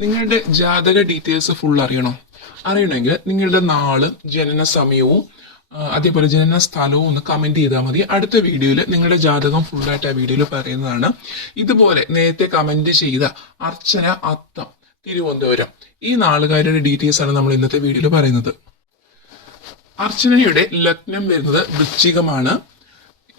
നിങ്ങളുടെ ജാതക details full അറിയണോ? അറിയണമെങ്കിൽ നിങ്ങളുടെ നാൾ ജനന സമയവും അതേപോലെ ജനന സ്ഥലവും ഒന്ന് കമന്റ് ചെയ്താൽ മതി. അടുത്ത വീഡിയോയിൽ നിങ്ങളുടെ ജാതകം ഫുള്ളായിട്ട് ആ വീഡിയോയിൽ പറയുന്നതാണ്. ഇതുപോലെ നേരത്തെ കമന്റ് ചെയ്ത അർച്ചന അത്തം തിരുവനന്തപുരം. ഈ നാളുകാരുടെ ഡീറ്റെയിൽസ് ആണ് നമ്മൾ ഇന്നത്തെ വീഡിയോയിൽ പറയുന്നത്. അർച്ചനയുടെ ലഗ്നം വരുന്നത് വൃശ്ചികമാണ്.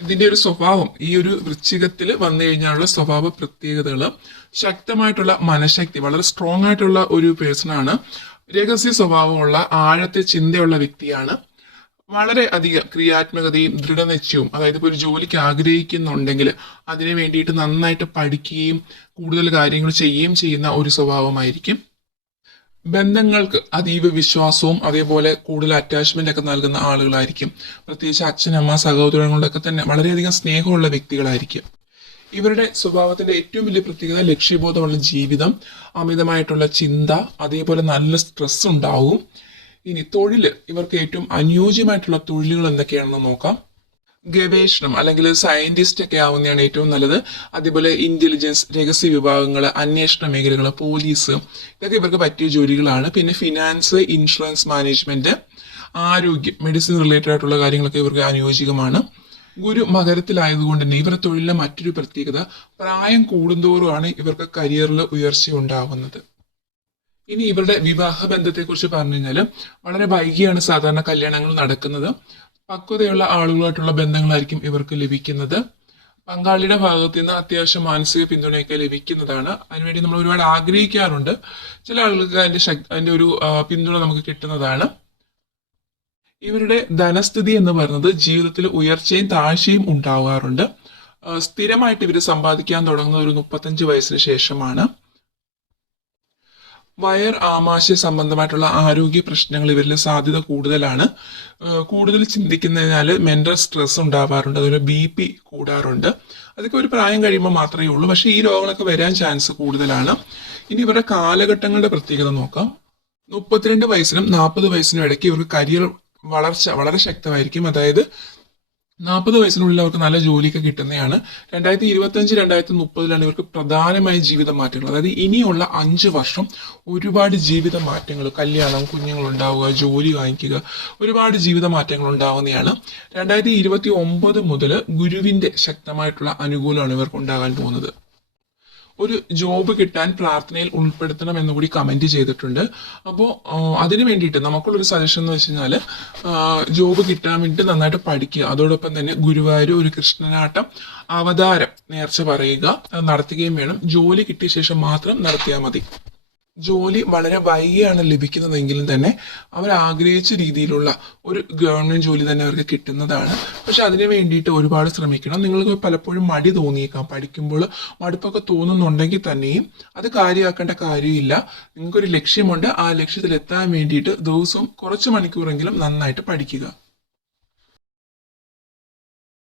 ഇതിന്റെ ഒരു സ്വഭാവം ഈ ഒരു വൃശ്ചികത്തിൽ വന്നു കഴിഞ്ഞാലുള്ള സ്വഭാവ പ്രത്യേകതകൾ ശക്തമായിട്ടുള്ള മനഃശക്തി വളരെ സ്ട്രോങ് ആയിട്ടുള്ള ഒരു പേഴ്സൺ ആണ്. രഹസ്യ സ്വഭാവമുള്ള ആഴത്തെ ചിന്തയുള്ള വ്യക്തിയാണ്. വളരെ അധികം ക്രിയാത്മകതയും ദൃഢനിശ്ചയവും അതായത് ഇപ്പോൾ ഒരു ജോലിക്ക് ആഗ്രഹിക്കുന്നുണ്ടെങ്കിൽ അതിനു വേണ്ടിയിട്ട് നന്നായിട്ട് പഠിക്കുകയും കൂടുതൽ കാര്യങ്ങൾ ചെയ്യുകയും ചെയ്യുന്ന ഒരു സ്വഭാവമായിരിക്കും. ബന്ധങ്ങൾക്ക് അതീവ വിശ്വാസവും അതേപോലെ കൂടുതൽ അറ്റാച്ച്മെന്റ് ഒക്കെ നൽകുന്ന ആളുകളായിരിക്കും. പ്രത്യേകിച്ച് അച്ഛനമ്മ സഹോദരങ്ങളോടൊക്കെ തന്നെ വളരെയധികം സ്നേഹമുള്ള വ്യക്തികളായിരിക്കും. ഇവരുടെ സ്വഭാവത്തിന്റെ ഏറ്റവും വലിയ പ്രത്യേകത ലക്ഷ്യബോധമുള്ള ജീവിതം അമിതമായിട്ടുള്ള ചിന്ത അതേപോലെ നല്ല സ്ട്രെസ് ഉണ്ടാവും. ഇനി തൊഴിൽ ഇവർക്ക് ഏറ്റവും അനുയോജ്യമായിട്ടുള്ള തൊഴിലുകൾ എന്തൊക്കെയാണെന്ന് നോക്കാം. ഗവേഷണം അല്ലെങ്കിൽ സയന്റിസ്റ്റ് ഒക്കെ ആവുന്നതാണ് ഏറ്റവും നല്ലത്. അതേപോലെ ഇന്റലിജൻസ് രഹസ്യ വിഭാഗങ്ങൾ അന്വേഷണ മേഖലകൾ പോലീസ് ഇതൊക്കെ ഇവർക്ക് പറ്റിയ ജോലികളാണ്. പിന്നെ ഫിനാൻസ് ഇൻഷുറൻസ് മാനേജ്മെന്റ് ആരോഗ്യം മെഡിസിൻ റിലേറ്റഡ് ആയിട്ടുള്ള കാര്യങ്ങളൊക്കെ ഇവർക്ക് അനുയോജ്യമാണ്. ഗുരു മകരത്തിലായതുകൊണ്ട് തന്നെ ഇവരുടെ തൊഴിലിലെ മറ്റൊരു പ്രത്യേകത പ്രായം കൂടുന്തോറുമാണ് ഇവർക്ക് കരിയറിൽ ഉയർച്ച ഉണ്ടാവുന്നത്. ഇനി ഇവരുടെ വിവാഹ ബന്ധത്തെക്കുറിച്ച് പറഞ്ഞു കഴിഞ്ഞാൽ വളരെ വൈകിയാണ് സാധാരണ കല്യാണങ്ങൾ നടക്കുന്നത്. പക്വതയുള്ള ആളുകളായിട്ടുള്ള ബന്ധങ്ങളായിരിക്കും ഇവർക്ക് ലഭിക്കുന്നത്. പങ്കാളിയുടെ ഭാഗത്തു നിന്ന് അത്യാവശ്യം മാനസിക പിന്തുണയൊക്കെ ലഭിക്കുന്നതാണ്. അതിനുവേണ്ടി നമ്മൾ ഒരുപാട് ആഗ്രഹിക്കാറുണ്ട്. ചില ആളുകൾക്ക് അതിന്റെ ശക്തി അതിന്റെ ഒരു പിന്തുണ നമുക്ക് കിട്ടുന്നതാണ്. ഇവരുടെ ധനസ്ഥിതി എന്ന് പറയുന്നത് ജീവിതത്തിൽ ഉയർച്ചയും താഴ്ചയും ഉണ്ടാവാറുണ്ട്. സ്ഥിരമായിട്ട് ഇവർ സമ്പാദിക്കാൻ തുടങ്ങുന്നത് ഒരു മുപ്പത്തഞ്ച് വയസ്സിന് ശേഷമാണ്. വയർ ആമാശയ സംബന്ധമായിട്ടുള്ള ആരോഗ്യ പ്രശ്നങ്ങൾ ഇവരിൽ സാധ്യത കൂടുതലാണ്. കൂടുതൽ ചിന്തിക്കുന്നതിനാൽ മെന്റൽ സ്ട്രെസ് ഉണ്ടാവാറുണ്ട് അതുപോലെ ബി പി കൂടാറുണ്ട്. അതൊക്കെ ഒരു പ്രായം കഴിയുമ്പോൾ മാത്രമേ ഉള്ളൂ. പക്ഷേ ഈ രോഗങ്ങളൊക്കെ വരാൻ ചാൻസ് കൂടുതലാണ്. ഇനി ഇവരുടെ കാലഘട്ടങ്ങളുടെ പ്രത്യേകത നോക്കാം. മുപ്പത്തിരണ്ട് വയസ്സിനും നാൽപ്പത് വയസ്സിനും ഇടയ്ക്ക് ഇവർക്ക് കരിയർ വളർച്ച വളരെ ശക്തമായിരിക്കും. അതായത് നാൽപ്പത് വയസ്സിനുള്ളിൽ അവർക്ക് നല്ല ജോലിയൊക്കെ കിട്ടുന്നതാണ് രണ്ടായിരത്തി ഇരുപത്തി അഞ്ച് രണ്ടായിരത്തി മുപ്പതിലാണ് ഇവർക്ക് പ്രധാനമായ ജീവിത മാറ്റങ്ങൾ. അതായത് ഇനിയുള്ള അഞ്ച് വർഷം ഒരുപാട് ജീവിത മാറ്റങ്ങൾ കല്യാണം കുഞ്ഞുങ്ങൾ ഉണ്ടാവുക ജോലി വാങ്ങിക്കുക ഒരുപാട് ജീവിത മാറ്റങ്ങൾ ഉണ്ടാവുന്നതാണ് രണ്ടായിരത്തി ഇരുപത്തി ഒമ്പത് മുതൽ ഗുരുവിന്റെ ശക്തമായിട്ടുള്ള അനുകൂലമാണ് ഇവർക്ക് ഉണ്ടാകാൻ പോകുന്നത്. ഒരു ജോബ് കിട്ടാൻ പ്രാർത്ഥനയിൽ ഉൾപ്പെടുത്തണം എന്ന് കൂടി കമന്റ് ചെയ്തിട്ടുണ്ട്. അപ്പോൾ അതിനു വേണ്ടിയിട്ട് നമുക്കുള്ളൊരു സജഷൻ എന്ന് വെച്ച് കഴിഞ്ഞാൽ ജോബ് കിട്ടാൻ വേണ്ടി നന്നായിട്ട് പഠിക്കുക. അതോടൊപ്പം തന്നെ ഗുരുവായൂർ ഒരു കൃഷ്ണനാട്ടം അവതാരം നേർച്ച പറയുക നടത്തുകയും വേണം. ജോലി കിട്ടിയ ശേഷം മാത്രം നടത്തിയാൽ മതി. ജോലി വളരെ വൈകിയാണ് ലഭിക്കുന്നതെങ്കിലും തന്നെ അവർ ആഗ്രഹിച്ച രീതിയിലുള്ള ഒരു ഗവൺമെന്റ് ജോലി തന്നെ അവർക്ക് കിട്ടുന്നതാണ്. പക്ഷെ അതിന് വേണ്ടിയിട്ട് ഒരുപാട് ശ്രമിക്കണം. നിങ്ങൾക്ക് പലപ്പോഴും മടി തോന്നിയേക്കാം. പഠിക്കുമ്പോൾ മടുപ്പൊക്കെ തോന്നുന്നുണ്ടെങ്കിൽ തന്നെയും അത് കാര്യമാക്കേണ്ട കാര്യമില്ല. നിങ്ങൾക്കൊരു ലക്ഷ്യമുണ്ട്. ആ ലക്ഷ്യത്തിൽ എത്താൻ വേണ്ടിയിട്ട് ദിവസവും കുറച്ച് മണിക്കൂറെങ്കിലും നന്നായിട്ട് പഠിക്കുക.